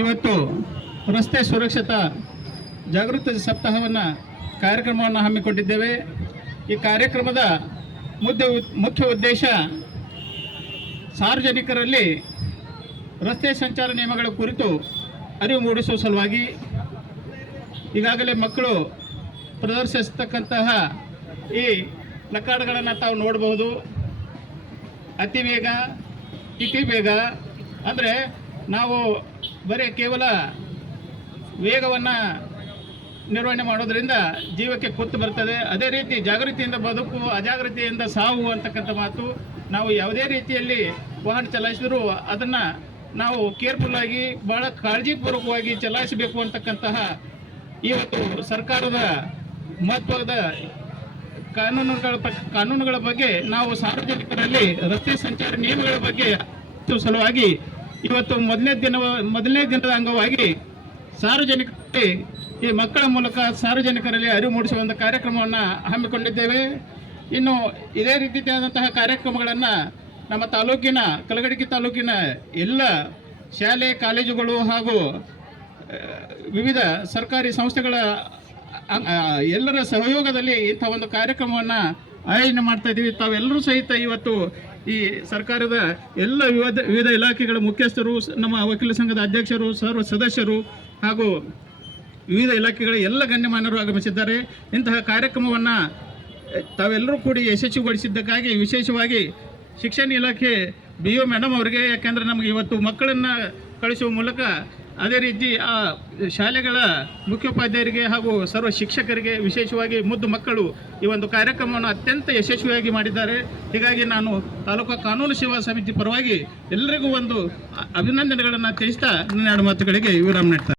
ಇವತ್ತು ರಸ್ತೆ ಸುರಕ್ಷತಾ ಜಾಗೃತಿ ಸಪ್ತಾಹವನ್ನು ಕಾರ್ಯಕ್ರಮವನ್ನು ಹಮ್ಮಿಕೊಂಡಿದ್ದೇವೆ. ಈ ಕಾರ್ಯಕ್ರಮದ ಮುಖ್ಯ ಉದ್ದೇಶ ಸಾರ್ವಜನಿಕರಲ್ಲಿ ರಸ್ತೆ ಸಂಚಾರ ನಿಯಮಗಳ ಕುರಿತು ಅರಿವು ಮೂಡಿಸುವ ಸಲುವಾಗಿ ಈಗಾಗಲೇ ಮಕ್ಕಳು ಪ್ರದರ್ಶಿಸತಕ್ಕಂತಹ ಈ ಪ್ಲಕಾರ್ಡ್ಗಳನ್ನು ತಾವು ನೋಡಬಹುದು. ಅತಿ ವೇಗ, ಇತಿ ವೇಗ ಅಂದರೆ ನಾವು ಬರೀ ಕೇವಲ ವೇಗವನ್ನು ನಿರ್ವಹಣೆ ಮಾಡೋದರಿಂದ ಜೀವಕ್ಕೆ ಕುತ್ತು ಬರ್ತದೆ. ಅದೇ ರೀತಿ ಜಾಗೃತಿಯಿಂದ ಬದುಕು, ಅಜಾಗೃತಿಯಿಂದ ಸಾವು ಅಂತಕ್ಕಂಥ ಮಾತು. ನಾವು ಯಾವುದೇ ರೀತಿಯಲ್ಲಿ ವಾಹನ ಚಲಾಯಿಸಿದರೂ ಅದನ್ನು ನಾವು ಕೇರ್ಫುಲ್ಲಾಗಿ ಭಾಳ ಕಾಳಜಿಪೂರ್ವಕವಾಗಿ ಚಲಾಯಿಸಬೇಕು ಅಂತಕ್ಕಂತಹ ಇವತ್ತು ಸರ್ಕಾರದ ಮಹತ್ವದ ಕಾನೂನುಗಳ ಬಗ್ಗೆ ನಾವು ಸಾರ್ವಜನಿಕರಲ್ಲಿ ರಸ್ತೆ ಸಂಚಾರ ನಿಯಮಗಳ ಬಗ್ಗೆ ಸಲುವಾಗಿ ಇವತ್ತು ಮೊದಲನೇ ದಿನದ ಅಂಗವಾಗಿ ಸಾರ್ವಜನಿಕರಲ್ಲಿ ಈ ಮಕ್ಕಳ ಮೂಲಕ ಸಾರ್ವಜನಿಕರಲ್ಲಿ ಅರಿವು ಮೂಡಿಸುವ ಒಂದು ಕಾರ್ಯಕ್ರಮವನ್ನು ಹಮ್ಮಿಕೊಂಡಿದ್ದೇವೆ. ಇನ್ನು ಇದೇ ರೀತಿಯಾದಂತಹ ಕಾರ್ಯಕ್ರಮಗಳನ್ನು ನಮ್ಮ ತಾಲೂಕಿನ ಕಲಘಟಗಿ ತಾಲೂಕಿನ ಎಲ್ಲ ಶಾಲೆ ಕಾಲೇಜುಗಳು ಹಾಗೂ ವಿವಿಧ ಸರ್ಕಾರಿ ಸಂಸ್ಥೆಗಳ ಎಲ್ಲರ ಸಹಯೋಗದಲ್ಲಿ ಇಂಥ ಒಂದು ಕಾರ್ಯಕ್ರಮವನ್ನು ಆಯೋಜನೆ ಮಾಡ್ತಾ ಇದ್ದೀವಿ. ತಾವೆಲ್ಲರೂ ಸಹಿತ ಇವತ್ತು ಈ ಸರ್ಕಾರದ ಎಲ್ಲ ವಿವಿಧ ಇಲಾಖೆಗಳ ಮುಖ್ಯಸ್ಥರು, ನಮ್ಮ ವಕೀಲ ಸಂಘದ ಅಧ್ಯಕ್ಷರು, ಸರ್ವ ಸದಸ್ಯರು ಹಾಗೂ ವಿವಿಧ ಇಲಾಖೆಗಳ ಎಲ್ಲ ಗಣ್ಯಮಾನ್ಯರು ಆಗಮಿಸಿದ್ದಾರೆ. ಇಂತಹ ಕಾರ್ಯಕ್ರಮವನ್ನು ತಾವೆಲ್ಲರೂ ಕೂಡಿ ಯಶಸ್ವಿಗೊಳಿಸಿದ್ದಕ್ಕಾಗಿ ವಿಶೇಷವಾಗಿ ಶಿಕ್ಷಣ ಇಲಾಖೆ BO ಮೇಡಮ್ ಅವರಿಗೆ, ಯಾಕೆಂದರೆ ನಮಗೆ ಇವತ್ತು ಮಕ್ಕಳನ್ನು ಕಳಿಸುವ ಮೂಲಕ ಅದೇ ರೀತಿ ಆ ಶಾಲೆಗಳ ಮುಖ್ಯೋಪಾಧ್ಯಾಯರಿಗೆ ಹಾಗೂ ಸರ್ವ ಶಿಕ್ಷಕರಿಗೆ, ವಿಶೇಷವಾಗಿ ಮುದ್ದು ಮಕ್ಕಳು ಈ ಒಂದು ಕಾರ್ಯಕ್ರಮವನ್ನು ಅತ್ಯಂತ ಯಶಸ್ವಿಯಾಗಿ ಮಾಡಿದ್ದಾರೆ. ಹೀಗಾಗಿ ನಾನು ತಾಲೂಕು ಕಾನೂನು ಸೇವಾ ಸಮಿತಿ ಪರವಾಗಿ ಎಲ್ಲರಿಗೂ ಒಂದು ಅಭಿನಂದನೆಗಳನ್ನು ತಿಳಿಸ್ತಾ ನನ್ನ ಎರಡು ಮಾತುಗಳಿಗೆ ವಿರಾಮ ನೀಡ್ತಾರೆ.